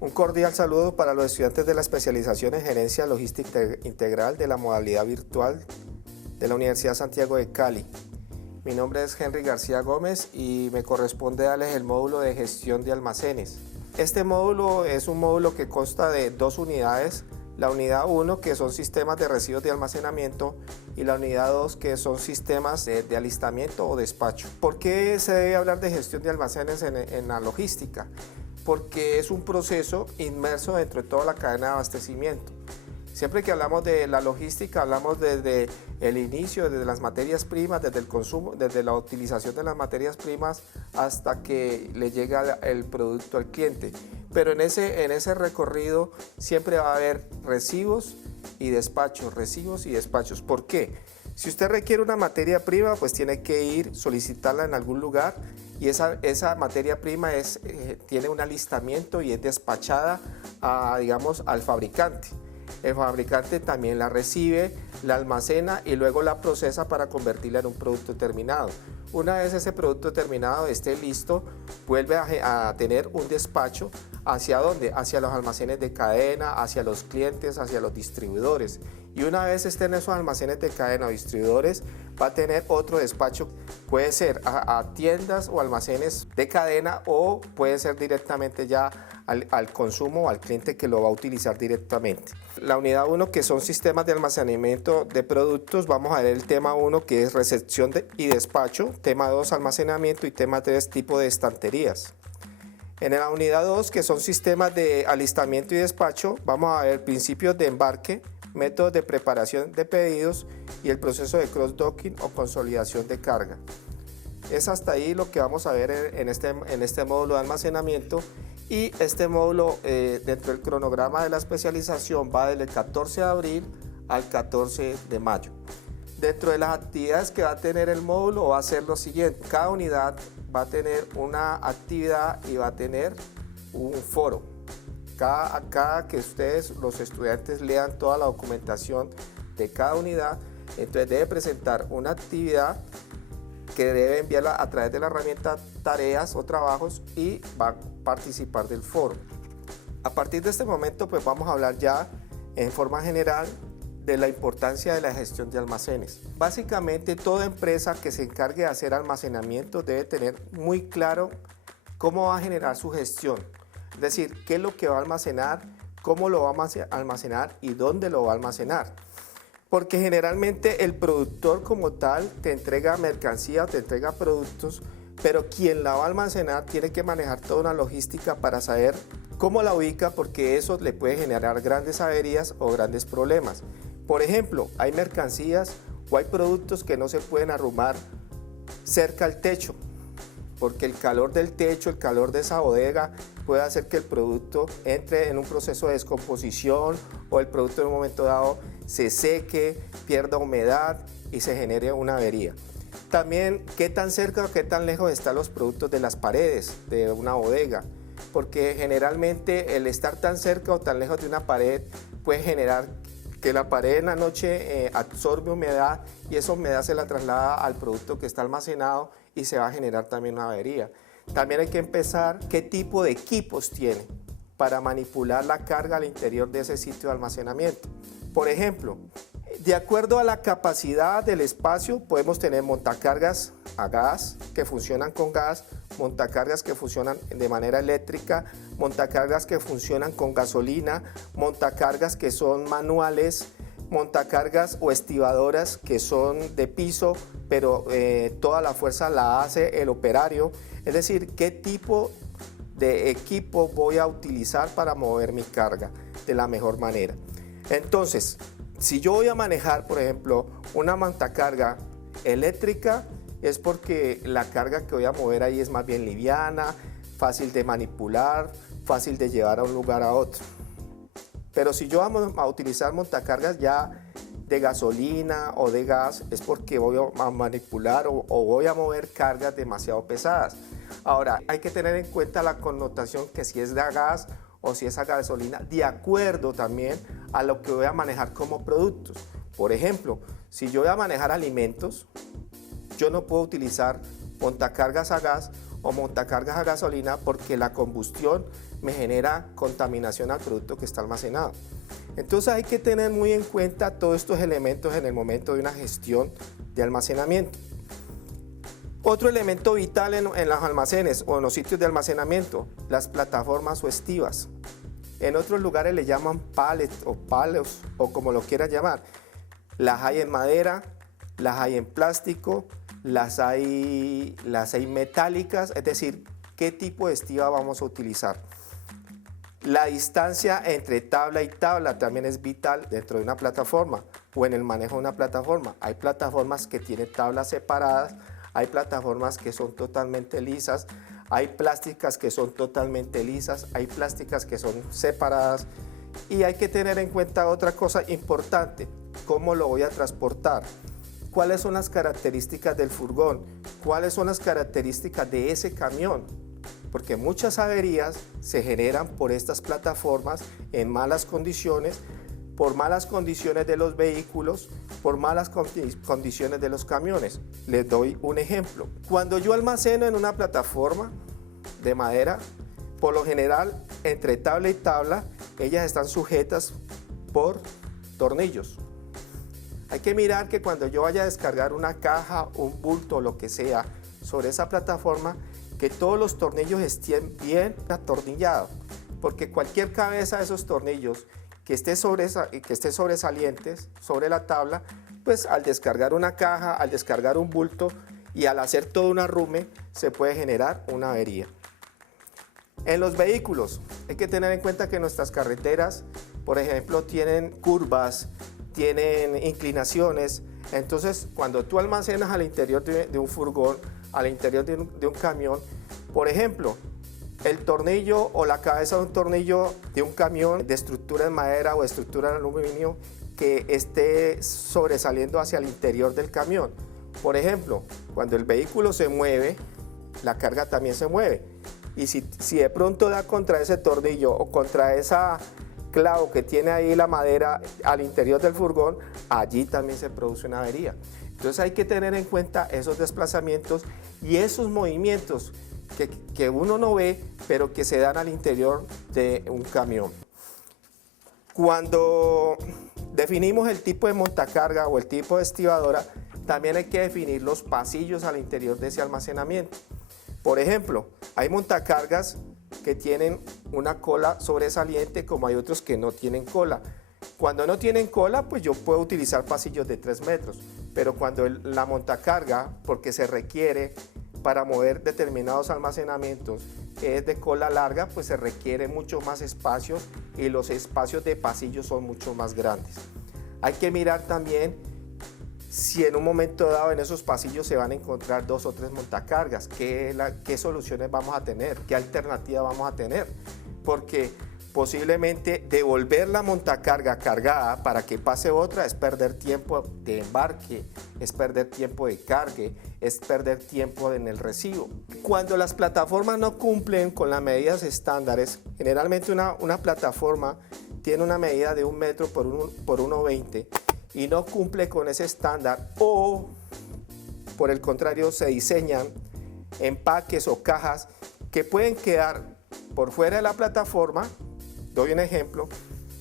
Un cordial saludo para los estudiantes de la especialización en Gerencia Logística Integral de la modalidad virtual de la Universidad Santiago de Cali. Mi nombre es Henry García Gómez y me corresponde darles el módulo de gestión de almacenes. Este módulo es un módulo que consta de dos unidades. La unidad 1, que son sistemas de residuos de almacenamiento, y la unidad 2, que son sistemas de alistamiento o despacho. ¿Por qué se debe hablar de gestión de almacenes en la logística? Porque es un proceso inmerso dentro de toda la cadena de abastecimiento. Siempre que hablamos de la logística, hablamos desde el inicio, desde las materias primas, desde el consumo, desde la utilización de las materias primas hasta que le llega el producto al cliente. Pero en ese recorrido siempre va a haber residuos y despachos, residuos y despachos. ¿Por qué? Si usted requiere una materia prima, pues tiene que ir, solicitarla en algún lugar, y esa materia prima tiene un alistamiento y es despachada digamos, al fabricante. El fabricante también la recibe, la almacena y luego la procesa para convertirla en un producto terminado. Una vez ese producto terminado esté listo, vuelve a tener un despacho. ¿Hacia dónde? Hacia los almacenes de cadena, hacia los clientes, hacia los distribuidores. Y una vez esté en esos almacenes de cadena o distribuidores, va a tener otro despacho. Puede ser a tiendas o almacenes de cadena, o puede ser directamente ya al consumo o al cliente que lo va a utilizar directamente. La unidad 1, que son sistemas de almacenamiento de productos, vamos a ver el tema 1, que es recepción y despacho, tema 2, almacenamiento, y tema 3, tipo de estanterías. En la unidad 2, que son sistemas de alistamiento y despacho, vamos a ver principios de embarque, métodos de preparación de pedidos y el proceso de cross-docking o consolidación de carga. Es hasta ahí lo que vamos a ver en este módulo de almacenamiento. Y este módulo, dentro del cronograma de la especialización, va del 14 de abril al 14 de mayo. Dentro de las actividades que va a tener el módulo va a ser lo siguiente: cada unidad va a tener una actividad y va a tener un foro. Cada que ustedes, los estudiantes, lean toda la documentación de cada unidad, entonces debe presentar una actividad que debe enviarla a través de la herramienta tareas o trabajos, y va a participar del foro. A partir de este momento, pues vamos a hablar ya en forma general de la importancia de la gestión de almacenes. Básicamente, toda empresa que se encargue de hacer almacenamiento debe tener muy claro cómo va a generar su gestión. Es decir, qué es lo que va a almacenar, cómo lo va a almacenar y dónde lo va a almacenar. Porque generalmente el productor como tal te entrega mercancía, te entrega productos, pero quien la va a almacenar tiene que manejar toda una logística para saber cómo la ubica, porque eso le puede generar grandes averías o grandes problemas. Por ejemplo, hay mercancías o hay productos que no se pueden arrumar cerca al techo, porque el calor del techo, el calor de esa bodega puede hacer que el producto entre en un proceso de descomposición, o el producto en un momento dado se seque, pierda humedad y se genere una avería. También, qué tan cerca o qué tan lejos están los productos de las paredes de una bodega, porque generalmente el estar tan cerca o tan lejos de una pared puede generar que la pared en la noche absorbe humedad, y esa humedad se la traslada al producto que está almacenado y se va a generar también una avería. También hay que empezar qué tipo de equipos tiene para manipular la carga al interior de ese sitio de almacenamiento. Por ejemplo, de acuerdo a la capacidad del espacio, podemos tener montacargas a gas que funcionan con gas, montacargas que funcionan de manera eléctrica, montacargas que funcionan con gasolina, montacargas que son manuales, montacargas o estibadoras que son de piso, pero toda la fuerza la hace el operario. Es decir, qué tipo de equipo voy a utilizar para mover mi carga de la mejor manera. Entonces, si yo voy a manejar, por ejemplo, una montacarga eléctrica, es porque la carga que voy a mover ahí es más bien liviana, fácil de manipular, fácil de llevar a un lugar a otro. Pero si yo vamos a utilizar montacargas ya de gasolina o de gas, es porque voy a manipular o voy a mover cargas demasiado pesadas. Ahora, hay que tener en cuenta la connotación, que si es de gas o si es a gasolina, de acuerdo también a lo que voy a manejar como productos. Por ejemplo, si yo voy a manejar alimentos, yo no puedo utilizar montacargas a gas, o montacargas a gasolina porque la combustión me genera contaminación al producto que está almacenado. Entonces hay que tener muy en cuenta todos estos elementos en el momento de una gestión de almacenamiento. Otro elemento vital en los almacenes o en los sitios de almacenamiento, las plataformas o estivas. En otros lugares le llaman pallets o palos o como lo quieran llamar. Las hay en madera, las hay en plástico, las hay metálicas, es decir, qué tipo de estiva vamos a utilizar. La distancia entre tabla y tabla también es vital dentro de una plataforma o en el manejo de una plataforma. Hay plataformas que tienen tablas separadas, hay plataformas que son totalmente lisas, hay plásticas que son totalmente lisas, hay plásticas que son separadas y hay que tener en cuenta otra cosa importante, cómo lo voy a transportar, cuáles son las características del furgón, cuáles son las características de ese camión, porque muchas averías se generan por estas plataformas en malas condiciones, por malas condiciones de los vehículos, por malas condiciones de los camiones. Les doy un ejemplo. Cuando yo almaceno en una plataforma de madera, por lo general, entre tabla y tabla, ellas están sujetas por tornillos. Hay que mirar que cuando yo vaya a descargar una caja, un bulto o lo que sea sobre esa plataforma, que todos los tornillos estén bien atornillados, porque cualquier cabeza de esos tornillos que esté sobresalientes sobre la tabla, pues al descargar una caja, al descargar un bulto y al hacer todo un arrume, se puede generar una avería. En los vehículos, hay que tener en cuenta que nuestras carreteras, por ejemplo, tienen curvas, tienen inclinaciones, entonces cuando tú almacenas al interior de un furgón, al interior de un camión, por ejemplo, el tornillo o la cabeza de un tornillo de un camión de estructura de madera o de estructura de aluminio que esté sobresaliendo hacia el interior del camión. Por ejemplo, cuando el vehículo se mueve, la carga también se mueve. Y si de pronto da contra ese tornillo o contra esa clavo que tiene ahí la madera al interior del furgón, allí también se produce una avería. Entonces hay que tener en cuenta esos desplazamientos y esos movimientos que uno no ve, pero que se dan al interior de un camión. Cuando definimos el tipo de montacarga o el tipo de estibadora, también hay que definir los pasillos al interior de ese almacenamiento. Por ejemplo, hay montacargas que tienen una cola sobresaliente, como hay otros que no tienen cola. Cuando no tienen cola, pues yo puedo utilizar pasillos de 3 metros, pero cuando la montacarga, porque se requiere para mover determinados almacenamientos, es de cola larga, pues se requiere mucho más espacio y los espacios de pasillo son mucho más grandes. Hay que mirar también si en un momento dado en esos pasillos se van a encontrar 2 o 3 montacargas, qué soluciones vamos a tener, qué alternativa vamos a tener, porque posiblemente devolver la montacarga cargada para que pase otra es perder tiempo de embarque, es perder tiempo de cargue, es perder tiempo en el recibo. Cuando las plataformas no cumplen con las medidas estándares, generalmente una plataforma tiene una medida de 1 metro por 1,20 y no cumple con ese estándar, o por el contrario se diseñan empaques o cajas que pueden quedar por fuera de la plataforma. Doy un ejemplo: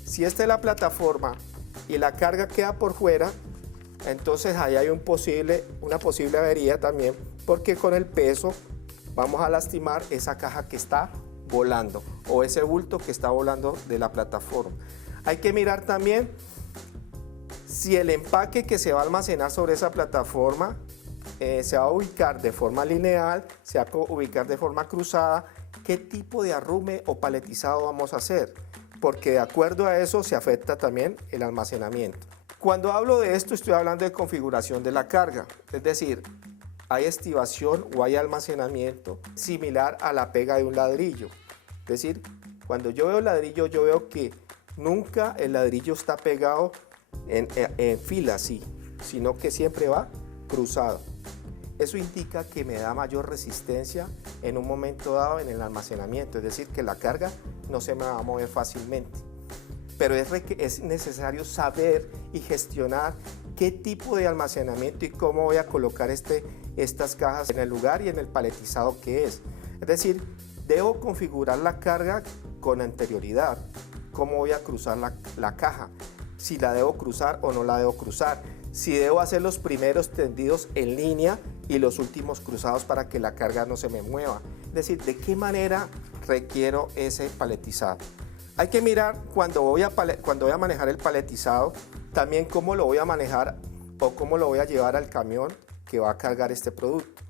si esta es la plataforma y la carga queda por fuera, entonces ahí hay una posible avería también, porque con el peso vamos a lastimar esa caja que está volando o ese bulto que está volando de la plataforma. Hay que mirar también si el empaque que se va a almacenar sobre esa plataforma se va a ubicar de forma lineal, se va a ubicar de forma cruzada, qué tipo de arrume o paletizado vamos a hacer, porque de acuerdo a eso se afecta también el almacenamiento. Cuando hablo de esto estoy hablando de configuración de la carga, es decir, hay estivación o hay almacenamiento similar a la pega de un ladrillo. Es decir, cuando yo veo ladrillo, yo veo que nunca el ladrillo está pegado en fila así, sino que siempre va cruzado. Eso indica que me da mayor resistencia en un momento dado en el almacenamiento, es decir, que la carga no se me va a mover fácilmente. pero es necesario saber y gestionar qué tipo de almacenamiento y cómo voy a colocar estas cajas en el lugar y en el paletizado que es. Es decir, debo configurar la carga con anterioridad, cómo voy a cruzar la caja, si la debo cruzar o no la debo cruzar, si debo hacer los primeros tendidos en línea y los últimos cruzados para que la carga no se me mueva. Es decir, de qué manera requiero ese paletizado. Hay que mirar cuando voy a manejar el paletizado, también cómo lo voy a manejar o cómo lo voy a llevar al camión que va a cargar este producto.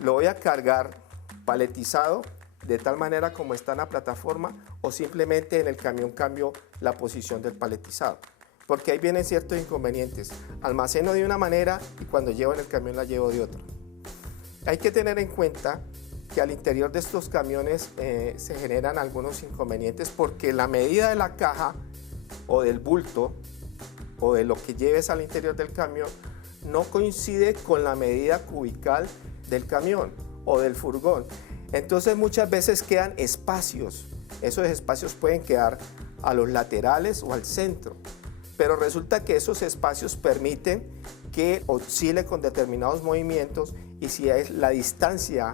Lo voy a cargar paletizado de tal manera como está en la plataforma o simplemente en el camión cambio la posición del paletizado. Porque ahí vienen ciertos inconvenientes. Almaceno de una manera y cuando llevo en el camión la llevo de otra. Hay que tener en cuenta que al interior de estos camiones se generan algunos inconvenientes porque la medida de la caja o del bulto o de lo que lleves al interior del camión no coincide con la medida cubical del camión o del furgón. Entonces muchas veces quedan espacios. Esos espacios pueden quedar a los laterales o al centro. Pero resulta que esos espacios permiten que oscile con determinados movimientos y si es la distancia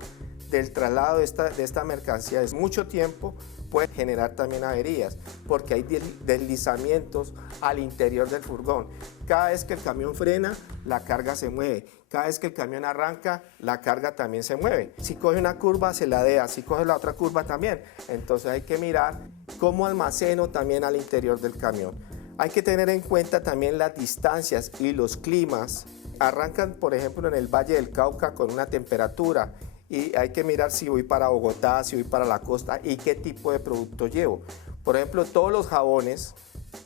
del traslado de esta mercancía es mucho tiempo, puede generar también averías porque hay deslizamientos al interior del furgón. Cada vez que el camión frena, la carga se mueve. Cada vez que el camión arranca, la carga también se mueve. Si coge una curva, se ladea. Si coge la otra curva, también. Entonces hay que mirar cómo almaceno también al interior del camión. Hay que tener en cuenta también las distancias y los climas. Arrancan, por ejemplo, en el Valle del Cauca con una temperatura y hay que mirar si voy para Bogotá, si voy para la costa y qué tipo de producto llevo. Por ejemplo, todos los jabones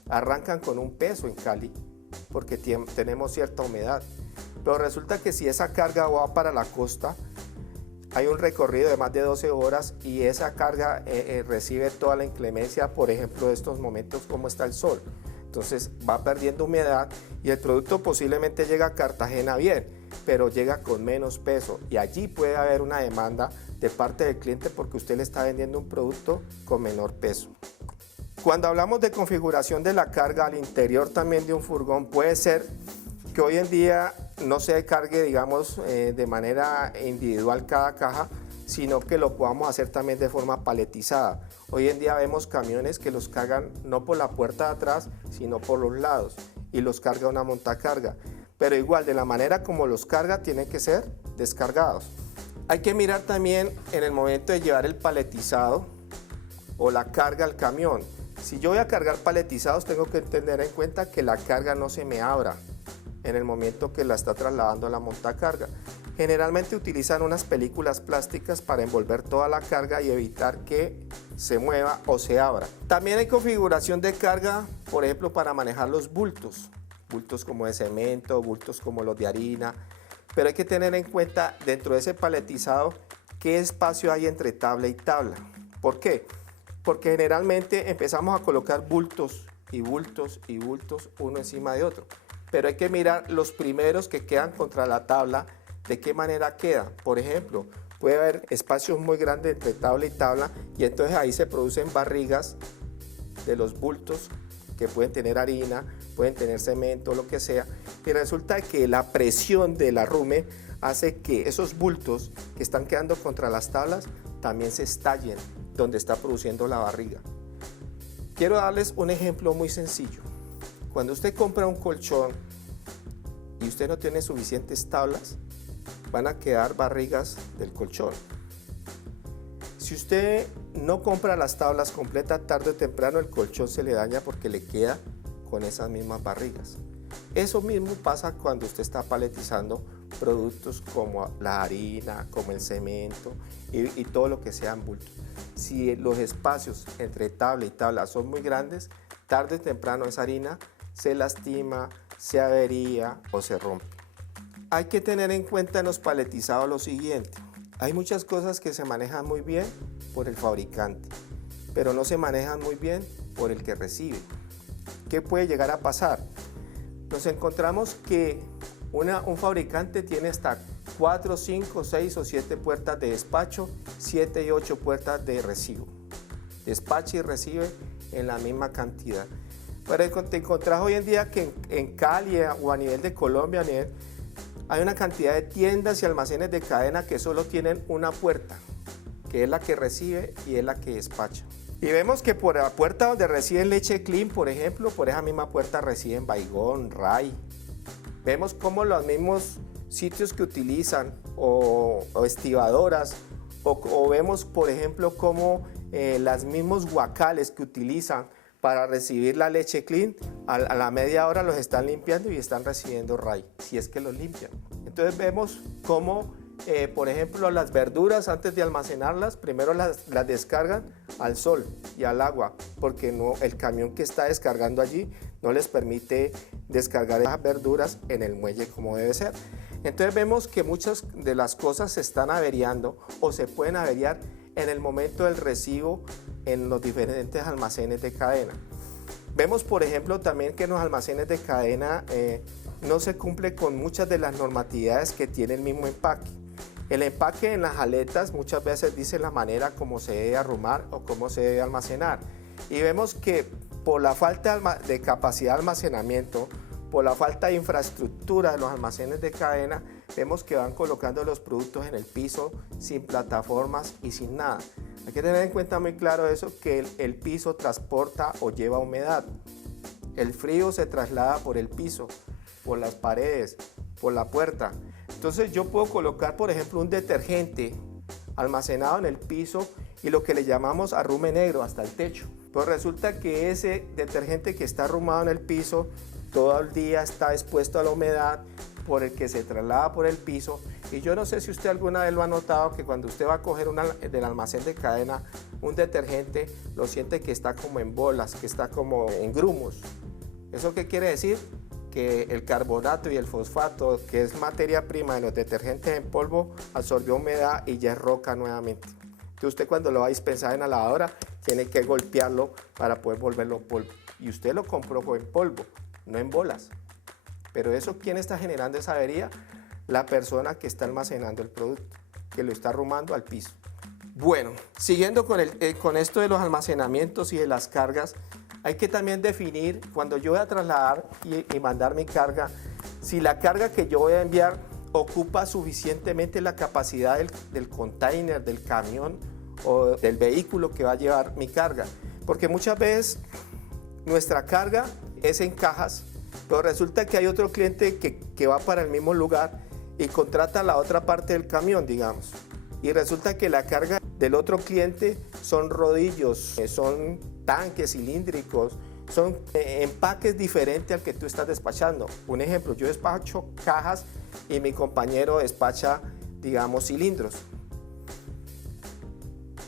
arrancan con un peso en Cali porque tenemos cierta humedad. Pero resulta que si esa carga va para la costa, hay un recorrido de más de 12 horas y esa carga recibe toda la inclemencia, por ejemplo, de estos momentos como está el sol. Entonces va perdiendo humedad y el producto posiblemente llega a Cartagena bien, pero llega con menos peso y allí puede haber una demanda de parte del cliente porque usted le está vendiendo un producto con menor peso. Cuando hablamos de configuración de la carga al interior también de un furgón, puede ser que hoy en día no se cargue, digamos, de manera individual cada caja, sino que lo podamos hacer también de forma paletizada. Hoy en día vemos camiones que los cargan no por la puerta de atrás, sino por los lados y los carga una montacarga. Pero igual, de la manera como los carga, tienen que ser descargados. Hay que mirar también en el momento de llevar el paletizado o la carga al camión. Si yo voy a cargar paletizados, tengo que tener en cuenta que la carga no se me abra en el momento que la está trasladando a la montacarga. Generalmente utilizan unas películas plásticas para envolver toda la carga y evitar que se mueva o se abra. También hay configuración de carga, por ejemplo, para manejar los bultos. Bultos como de cemento, bultos como los de harina. Pero hay que tener en cuenta dentro de ese paletizado qué espacio hay entre tabla y tabla. ¿Por qué? Porque generalmente empezamos a colocar bultos y bultos y bultos uno encima de otro. Pero hay que mirar los primeros que quedan contra la tabla, de qué manera quedan. Por ejemplo, puede haber espacios muy grandes entre tabla y tabla y entonces ahí se producen barrigas de los bultos que pueden tener harina, pueden tener cemento, lo que sea. Y resulta que la presión del arrume hace que esos bultos que están quedando contra las tablas también se estallen donde está produciendo la barriga. Quiero darles un ejemplo muy sencillo. Cuando usted compra un colchón y usted no tiene suficientes tablas, van a quedar barrigas del colchón. Si usted no compra las tablas completas, tarde o temprano el colchón se le daña porque le queda con esas mismas barrigas. Eso mismo pasa cuando usted está paletizando productos como la harina, como el cemento y todo lo que sean bultos. Si los espacios entre tabla y tabla son muy grandes, tarde o temprano esa harina se lastima, se avería o se rompe. Hay que tener en cuenta en los paletizados lo siguiente. Hay muchas cosas que se manejan muy bien por el fabricante, pero no se manejan muy bien por el que recibe. ¿Qué puede llegar a pasar? Nos encontramos que un fabricante tiene hasta 4, 5, 6 o 7 puertas de despacho, 7 y 8 puertas de recibo. Despacha y recibe en la misma cantidad. Pero te encontrás hoy en día que en Cali o a nivel de Colombia, hay una cantidad de tiendas y almacenes de cadena que solo tienen una puerta, que es la que recibe y es la que despacha. Y vemos que por la puerta donde reciben Leche Clean, por ejemplo, por esa misma puerta reciben Baigón, Ray. Vemos cómo los mismos sitios que utilizan o estivadoras, o vemos, por ejemplo, cómo los mismos guacales que utilizan para recibir la Leche Clean, a la media hora los están limpiando y están recibiendo Ray, si es que los limpian. Entonces vemos cómo, por ejemplo, las verduras, antes de almacenarlas, primero las descargan al sol y al agua, porque el camión que está descargando allí no les permite descargar esas verduras en el muelle como debe ser. Entonces vemos que muchas de las cosas se están averiando o se pueden averiar en el momento del recibo en los diferentes almacenes de cadena. Vemos, por ejemplo, también que en los almacenes de cadena no se cumple con muchas de las normatividades que tiene el mismo empaque. El empaque en las aletas muchas veces dice la manera como se debe arrumar o cómo se debe almacenar. Y vemos que por la falta de capacidad de almacenamiento, por la falta de infraestructura de los almacenes de cadena, vemos que van colocando los productos en el piso sin plataformas y sin nada. Hay que tener en cuenta muy claro eso, que el piso transporta o lleva humedad. El frío se traslada por el piso, por las paredes, por la puerta. Entonces yo puedo colocar, por ejemplo, un detergente almacenado en el piso y lo que le llamamos arrume negro hasta el techo. Pues resulta que ese detergente que está arrumado en el piso todo el día está expuesto a la humedad por el que se traslada por el piso. Y yo no sé si usted alguna vez lo ha notado, que cuando usted va a coger del almacén de cadena un detergente, lo siente que está como en bolas, que está como en grumos. ¿Eso qué quiere decir? Que el carbonato y el fosfato, que es materia prima de los detergentes en polvo, absorbió humedad y ya es roca nuevamente. Entonces usted cuando lo va a dispensar en la lavadora, tiene que golpearlo para poder volverlo polvo. Y usted lo compró en polvo, no en bolas. Pero eso, ¿quién está generando esa avería? La persona que está almacenando el producto, que lo está arrumando al piso. Bueno, siguiendo con esto de los almacenamientos y de las cargas, hay que también definir, cuando yo voy a trasladar y mandar mi carga, si la carga que yo voy a enviar ocupa suficientemente la capacidad del container, del camión o del vehículo que va a llevar mi carga. Porque muchas veces nuestra carga es en cajas, pero resulta que hay otro cliente que va para el mismo lugar y contrata la otra parte del camión, digamos. Y resulta que la carga del otro cliente son rodillos, son tanques cilíndricos, son empaques diferentes al que tú estás despachando. Un ejemplo, yo despacho cajas y mi compañero despacha, digamos, cilindros.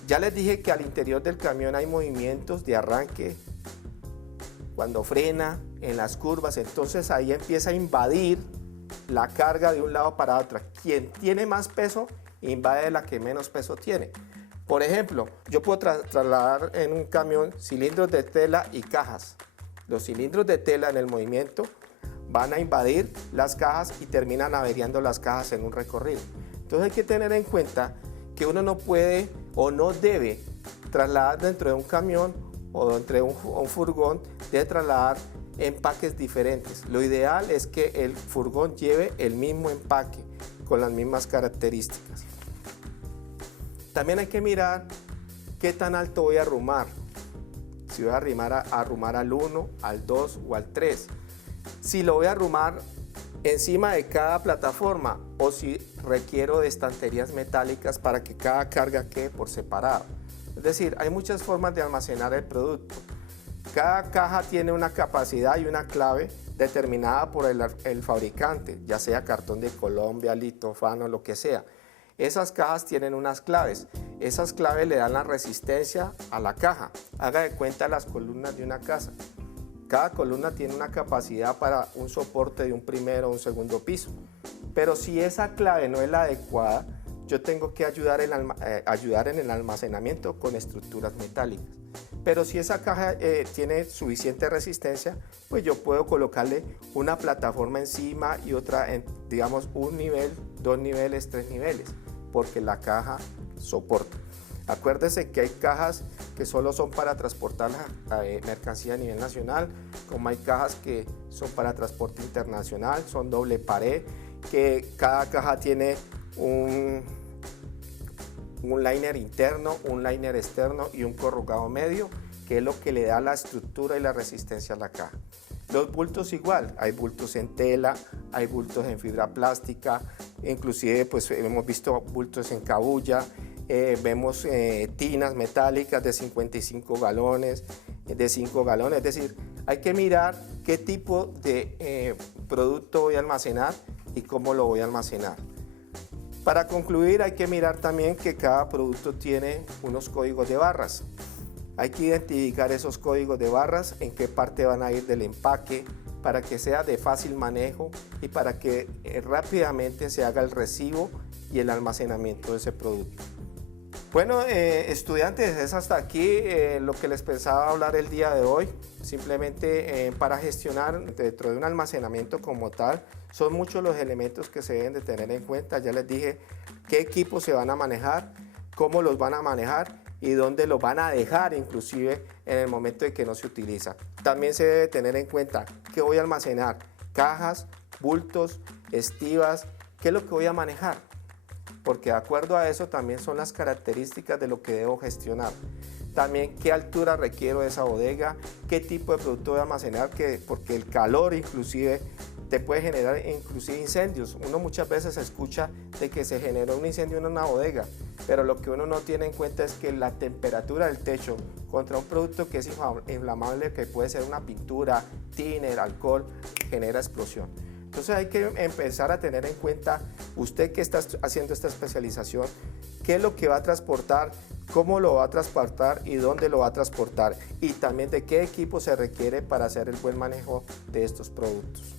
Ya les dije que al interior del camión hay movimientos de arranque, cuando frena, en las curvas, entonces ahí empieza a invadir la carga de un lado para otro. Quien tiene más peso invade la que menos peso tiene. Por ejemplo, yo puedo trasladar en un camión cilindros de tela y cajas. Los cilindros de tela en el movimiento van a invadir las cajas y terminan averiando las cajas en un recorrido. Entonces hay que tener en cuenta que uno no puede o no debe trasladar dentro de un camión o dentro de un furgón, debe trasladar empaques diferentes. Lo ideal es que el furgón lleve el mismo empaque con las mismas características. También hay que mirar qué tan alto voy a arrumar. Si voy a arrumar al 1, al 2 o al 3. Si lo voy a arrumar encima de cada plataforma o si requiero de estanterías metálicas para que cada carga quede por separado. Es decir, hay muchas formas de almacenar el producto. Cada caja tiene una capacidad y una clave determinada por el fabricante, ya sea cartón de Colombia, litofano, lo que sea. Esas cajas tienen unas claves. Esas claves le dan la resistencia a la caja. Haga de cuenta las columnas de una casa. Cada columna tiene una capacidad para un soporte de un primero o un segundo piso. Pero si esa clave no es la adecuada, yo tengo que ayudar en el almacenamiento con estructuras metálicas. Pero si esa caja tiene suficiente resistencia, pues yo puedo colocarle una plataforma encima y otra, digamos, un nivel, 2 niveles, 3 niveles, porque la caja soporta. Acuérdese que hay cajas que solo son para transportar la mercancía a nivel nacional, como hay cajas que son para transporte internacional, son doble pared, que cada caja tiene un liner interno, un liner externo y un corrugado medio, que es lo que le da la estructura y la resistencia a la caja. Los bultos igual, hay bultos en tela, hay bultos en fibra plástica, inclusive pues hemos visto bultos en cabuya, vemos tinas metálicas de 55 galones, de 5 galones, es decir, hay que mirar qué tipo de producto voy a almacenar y cómo lo voy a almacenar. Para concluir, hay que mirar también que cada producto tiene unos códigos de barras. Hay que identificar esos códigos de barras, en qué parte van a ir del empaque, para que sea de fácil manejo y para que rápidamente se haga el recibo y el almacenamiento de ese producto. Bueno, estudiantes, es hasta aquí lo que les pensaba hablar el día de hoy. Simplemente para gestionar dentro de un almacenamiento como tal, son muchos los elementos que se deben de tener en cuenta. Ya les dije qué equipos se van a manejar, cómo los van a manejar y dónde los van a dejar inclusive en el momento de que no se utiliza. También se debe tener en cuenta qué voy a almacenar, cajas, bultos, estivas, qué es lo que voy a manejar, porque de acuerdo a eso también son las características de lo que debo gestionar. También qué altura requiero de esa bodega, qué tipo de producto voy a almacenar, porque el calor inclusive te puede generar inclusive incendios. Uno muchas veces escucha de que se generó un incendio en una bodega, pero lo que uno no tiene en cuenta es que la temperatura del techo contra un producto que es inflamable, que puede ser una pintura, thinner, alcohol, genera explosión. Entonces hay que empezar a tener en cuenta, usted que está haciendo esta especialización, qué es lo que va a transportar, cómo lo va a transportar y dónde lo va a transportar, y también de qué equipo se requiere para hacer el buen manejo de estos productos.